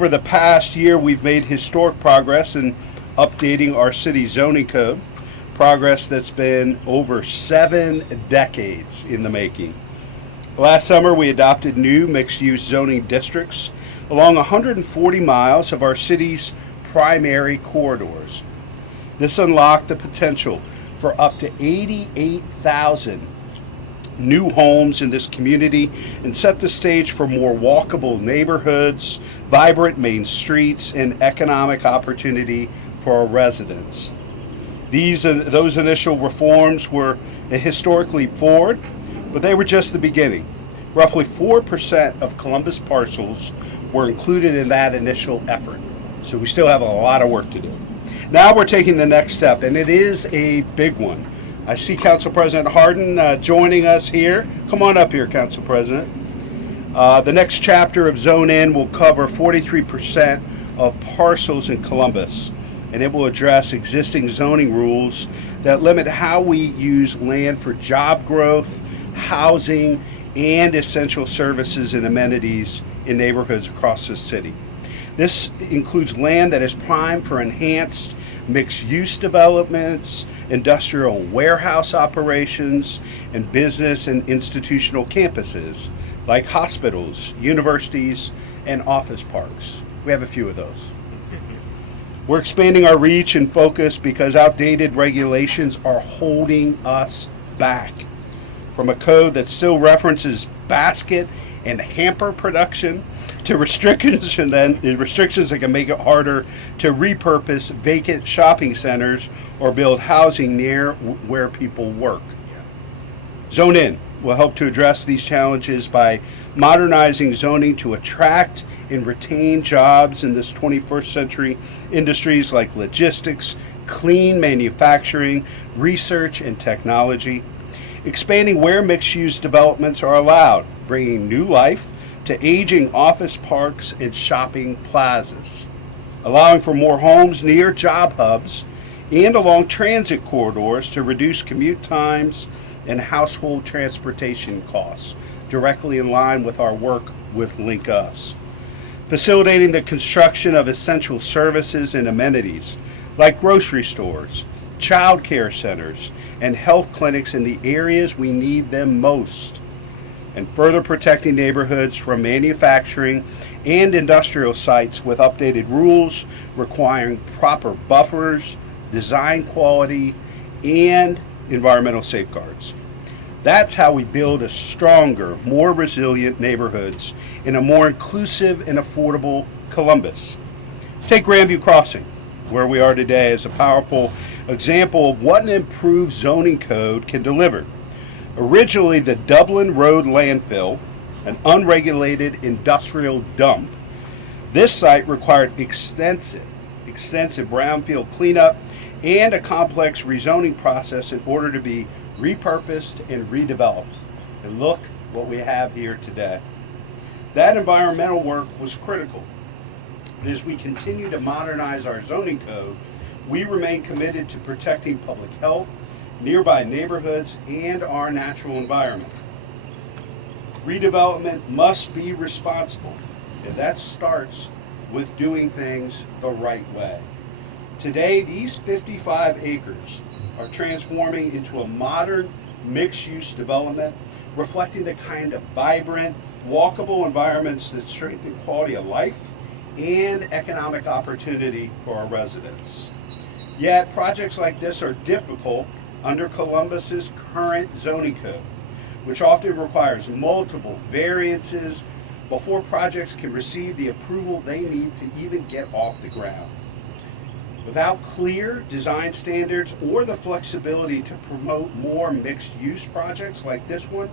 For the past year, we've made historic progress in updating our city zoning code, progress that's been over 7 decades in the making. Last summer, we adopted new mixed-use zoning districts along 140 miles of our city's primary corridors. This unlocked the potential for up to 88,000 new homes in this community and set the stage for more walkable neighborhoods, vibrant main streets, and economic opportunity for our residents. Those initial reforms were a historic leap forward, but they were just the beginning. Roughly 4% of Columbus parcels were included in that initial effort, so we still have a lot of work to do. Now we're taking the next step, and it is a big one. I see Council President Harden joining us here. Come on up here, Council President. The next chapter of Zone In will cover 43% of parcels in Columbus, and it will address existing zoning rules that limit how we use land for job growth, housing, and essential services and amenities in neighborhoods across the city. This includes land that is primed for enhanced mixed-use developments, industrial warehouse operations, and business and institutional campuses like hospitals, universities, and office parks. We have a few of those. We're expanding our reach and focus because outdated regulations are holding us back. From a code that still references basket and hamper production to restrictions that can make it harder to repurpose vacant shopping centers or build housing near where people work. Zone In will help to address these challenges by modernizing zoning to attract and retain jobs in this 21st century industries like logistics, clean manufacturing, research, and technology. Expanding where mixed-use developments are allowed, bringing new life to aging office parks and shopping plazas, allowing for more homes near job hubs and along transit corridors to reduce commute times and household transportation costs, directly in line with our work with Link Us. Facilitating the construction of essential services and amenities like grocery stores, child care centers, and health clinics in the areas we need them most, and further protecting neighborhoods from manufacturing and industrial sites with updated rules requiring proper buffers, design quality, and environmental safeguards. That's how we build a stronger, more resilient neighborhoods in a more inclusive and affordable Columbus. Take Grandview Crossing, where we are today, as a powerful example of what an improved zoning code can deliver. Originally the Dublin Road landfill, an unregulated industrial dump, this site required extensive brownfield cleanup and a complex rezoning process in order to be repurposed and redeveloped. And look what we have here today. That environmental work was critical. As we continue to modernize our zoning code, we remain committed to protecting public health, nearby neighborhoods, and our natural environment. Redevelopment must be responsible, and that starts with doing things the right way. Today, these 55 acres are transforming into a modern mixed-use development, reflecting the kind of vibrant, walkable environments that strengthen quality of life and economic opportunity for our residents. Yet, projects like this are difficult under Columbus's current zoning code, which often requires multiple variances before projects can receive the approval they need to even get off the ground. Without clear design standards or the flexibility to promote more mixed-use projects like this one,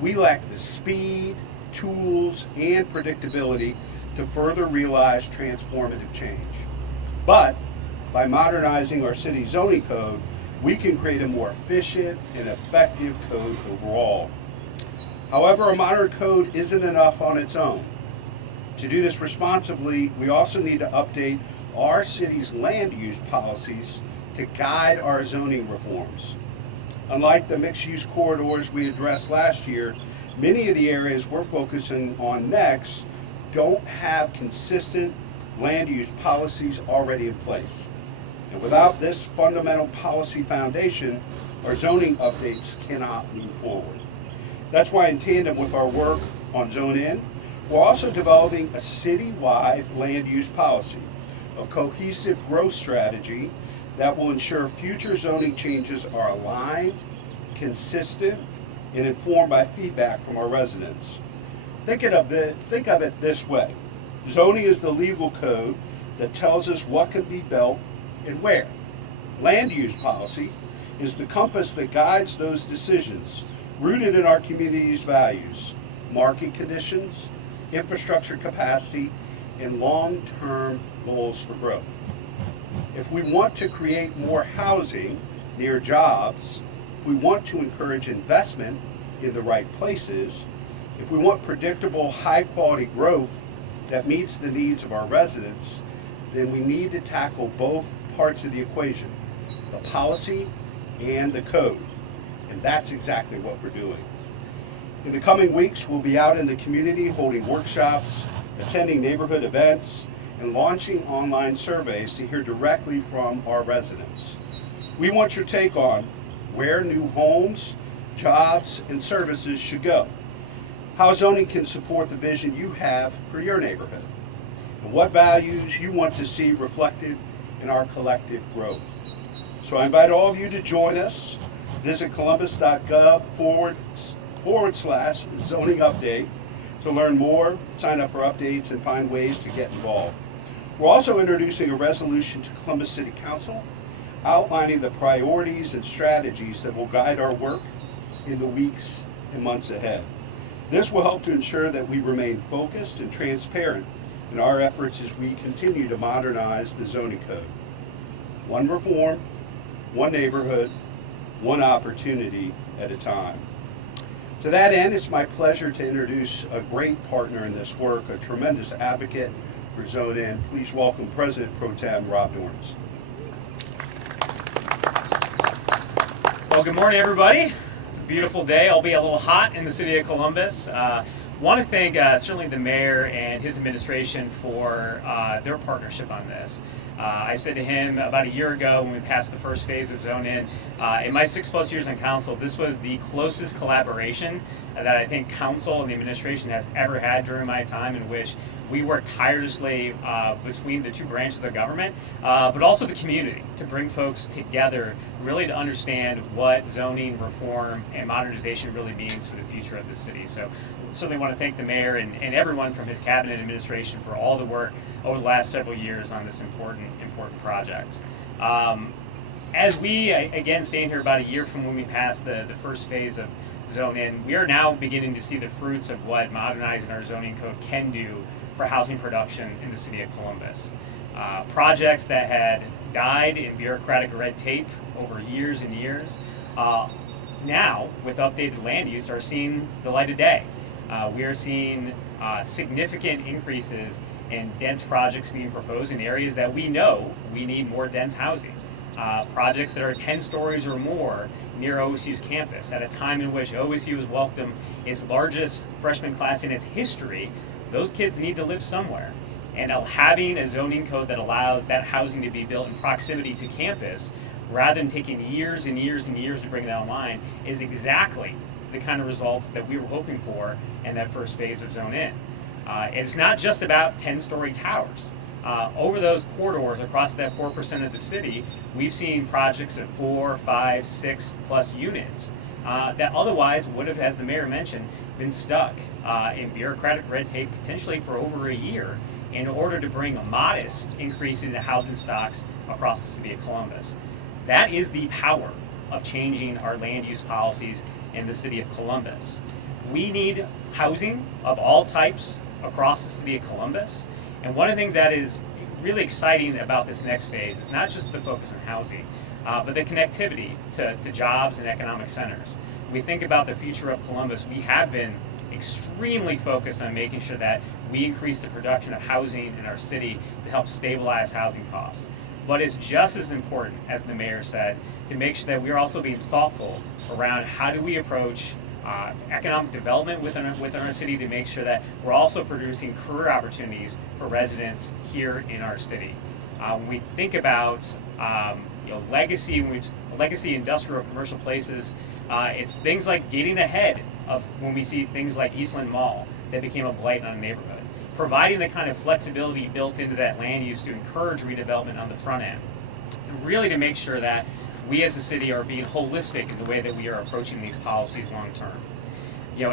we lack the speed, tools, and predictability to further realize transformative change. But by modernizing our city zoning code, we can create a more efficient and effective code overall. However, a modern code isn't enough on its own. To do this responsibly, we also need to update our city's land use policies to guide our zoning reforms. Unlike the mixed-use corridors we addressed last year, many of the areas we're focusing on next don't have consistent land use policies already in place. And without this fundamental policy foundation, our zoning updates cannot move forward. That's why, in tandem with our work on Zone In, we're also developing a citywide land use policy, a cohesive growth strategy that will ensure future zoning changes are aligned, consistent, and informed by feedback from our residents. Think of it this way. Zoning is the legal code that tells us what can be built and where. Land use policy is the compass that guides those decisions, rooted in our community's values, market conditions, infrastructure capacity, and long-term goals for growth. If we want to create more housing near jobs, if we want to encourage investment in the right places, if we want predictable, high-quality growth that meets the needs of our residents, then we need to tackle both parts of the equation, the policy and the code. And that's exactly what we're doing. In the coming weeks, we'll be out in the community holding workshops, attending neighborhood events, and launching online surveys to hear directly from our residents. We want your take on where new homes, jobs, and services should go, how zoning can support the vision you have for your neighborhood, and what values you want to see reflected in our collective growth. So I invite all of you to join us. Visit columbus.gov/zoning update to learn more, sign up for updates, and find ways to get involved. We're also introducing a resolution to Columbus City Council outlining the priorities and strategies that will guide our work in the weeks and months ahead. This will help to ensure that we remain focused and transparent in our efforts as we continue to modernize the zoning code. One reform, one neighborhood, one opportunity at a time. To that end, it's my pleasure to introduce a great partner in this work, a tremendous advocate for Zone In. Please welcome President Pro Tem Rob Dorns. Well, good morning, everybody. It's a beautiful day, albeit a little hot in the city of Columbus. Want to thank certainly the mayor and his administration for their partnership on this. I said to him about a year ago when we passed the first phase of Zone In my 6+ years on council, this was the closest collaboration that I think council and the administration has ever had during my time, in which we worked tirelessly between the two branches of government, but also the community, to bring folks together really to understand what zoning reform and modernization really means for the future of the city. So certainly want to thank the mayor and everyone from his cabinet administration for all the work over the last several years on this important project. As we, again, stand here about a year from when we passed the first phase of Zone In, we are now beginning to see the fruits of what modernizing our zoning code can do for housing production in the city of Columbus. Projects that had died in bureaucratic red tape over years and years, now, with updated land use, are seeing the light of day. We are seeing significant increases in dense projects being proposed in areas that we know we need more dense housing. Projects that are 10 stories or more near OSU's campus, at a time in which OSU has welcomed its largest freshman class in its history. Those kids need to live somewhere. And having a zoning code that allows that housing to be built in proximity to campus, rather than taking years and years and years to bring it online, is exactly the kind of results that we were hoping for in that first phase of Zone In. It's not just about 10-story towers. Over those corridors across that 4% of the city, we've seen projects of 4, 5, 6+ units that otherwise would have, as the mayor mentioned, been stuck in bureaucratic red tape potentially for over a year in order to bring modest increases in housing stocks across the city of Columbus. That is the power of changing our land use policies in the city of Columbus. We need housing of all types across the city of Columbus. And one of the things that is really exciting about this next phase is not just the focus on housing, but the connectivity to jobs and economic centers. When we think about the future of Columbus, we have been extremely focused on making sure that we increase the production of housing in our city to help stabilize housing costs. But it's just as important, as the mayor said, to make sure that we're also being thoughtful around how do we approach economic development within our city to make sure that we're also producing career opportunities for residents here in our city. When we think about legacy, legacy industrial or commercial places, it's things like getting ahead of when we see things like Eastland Mall that became a blight on a neighborhood, providing the kind of flexibility built into that land use to encourage redevelopment on the front end, and really to make sure that we as a city are being holistic in the way that we are approaching these policies long term.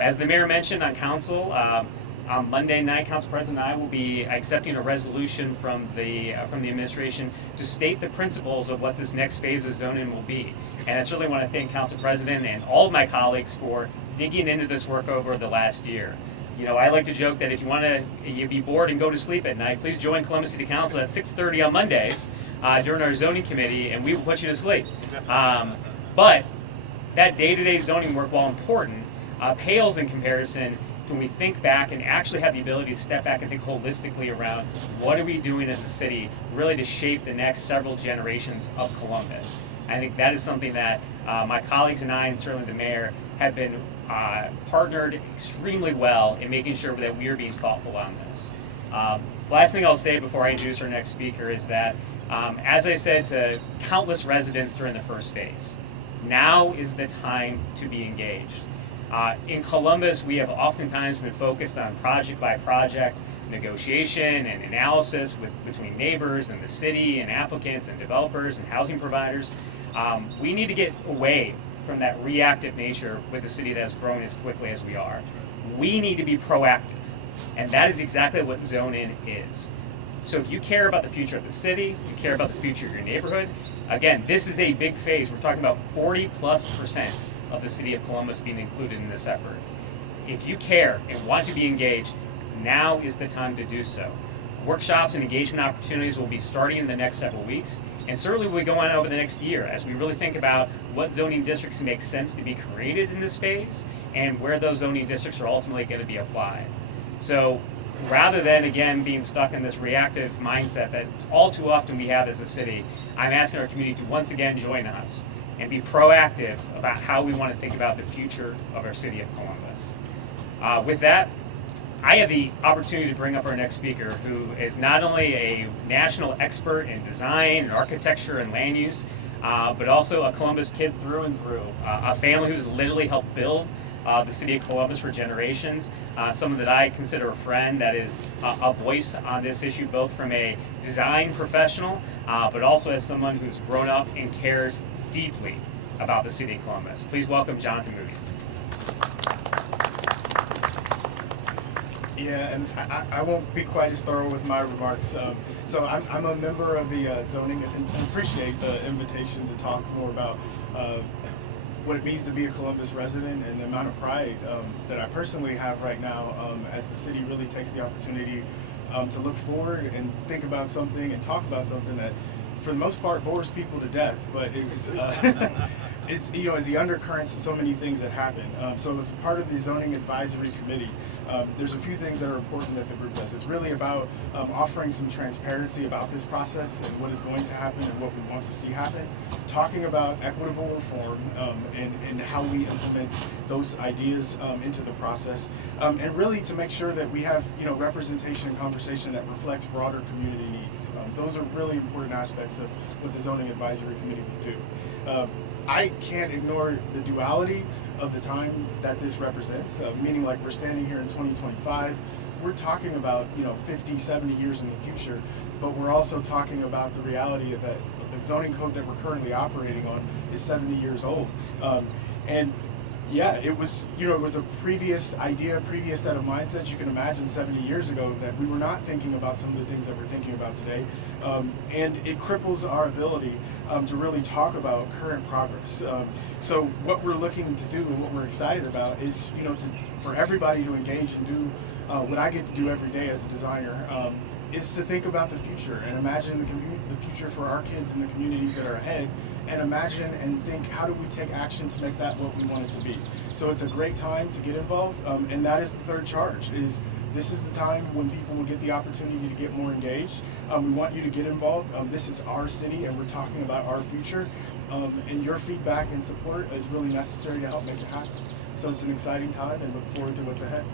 As the mayor mentioned on council, on Monday night, Council President and I will be accepting a resolution from the administration to state the principles of what this next phase of zoning will be. And I certainly want to thank Council President and all of my colleagues for digging into this work over the last year. I like to joke that if you want to be bored and go to sleep at night, please join Columbus City Council at 6:30 on Mondays during our zoning committee, and we will put you to sleep. But that day-to-day zoning work, while important, pales in comparison when we think back and actually have the ability to step back and think holistically around what are we doing as a city really to shape the next several generations of Columbus. I think that is something that my colleagues and I, and certainly the mayor, have been partnered extremely well in making sure that we are being thoughtful on this. Last thing I'll say before I introduce our next speaker is that, as I said to countless residents during the first phase, now is the time to be engaged. In Columbus, we have oftentimes been focused on project by project negotiation and analysis between neighbors and the city and applicants and developers and housing providers. We need to get away from that reactive nature with a city that has grown as quickly as we are. We need to be proactive, and that is exactly what Zone-In is. So if you care about the future of the city, you care about the future of your neighborhood, again, this is a big phase. We're talking about 40+% of the city of Columbus being included in this effort. If you care and want to be engaged, now is the time to do so. Workshops and engagement opportunities will be starting in the next several weeks, and certainly will go on over the next year as we really think about what zoning districts make sense to be created in this phase and where those zoning districts are ultimately going to be applied. So rather than, again, being stuck in this reactive mindset that all too often we have as a city, I'm asking our community to once again join us and be proactive about how we want to think about the future of our city of Columbus. With that, I have the opportunity to bring up our next speaker, who is not only a national expert in design and architecture and land use, but also a Columbus kid through and through, a family who's literally helped build the city of Columbus for generations, someone that I consider a friend, that is a voice on this issue, both from a design professional, but also as someone who's grown up and cares deeply about the city of Columbus. Please welcome Jonathan Moody. Yeah, and I won't be quite as thorough with my remarks. So I'm a member of the zoning and appreciate the invitation to talk more about what it means to be a Columbus resident and the amount of pride that I personally have right now as the city really takes the opportunity to look forward and think about something and talk about something that for the most part bores people to death, but is it's is the undercurrents of so many things that happen. So as part of the zoning advisory committee, there's a few things that are important that the group does. It's really about offering some transparency about this process and what is going to happen and what we want to see happen, talking about equitable reform and how we implement those ideas into the process, and really to make sure that we have representation and conversation that reflects broader community needs. Those are really important aspects of what the zoning advisory committee will do. I can't ignore the duality of the time that this represents, meaning like we're standing here in 2025, we're talking about 50, 70 years in the future, but we're also talking about the reality of that the zoning code that we're currently operating on is 70 years old. And yeah, it was a previous idea, previous set of mindsets. You can imagine 70 years ago that we were not thinking about some of the things that we're thinking about today. And it cripples our ability to really talk about current progress. So what we're looking to do and what we're excited about is, for everybody to engage and do what I get to do every day as a designer, is to think about the future and imagine the future for our kids and the communities that are ahead, and imagine and think, how do we take action to make that what we want it to be? So it's a great time to get involved, and that is the third charge, is this is the time when people will get the opportunity to get more engaged. We want you to get involved. This is our city, and we're talking about our future, and your feedback and support is really necessary to help make it happen. So it's an exciting time and look forward to what's ahead.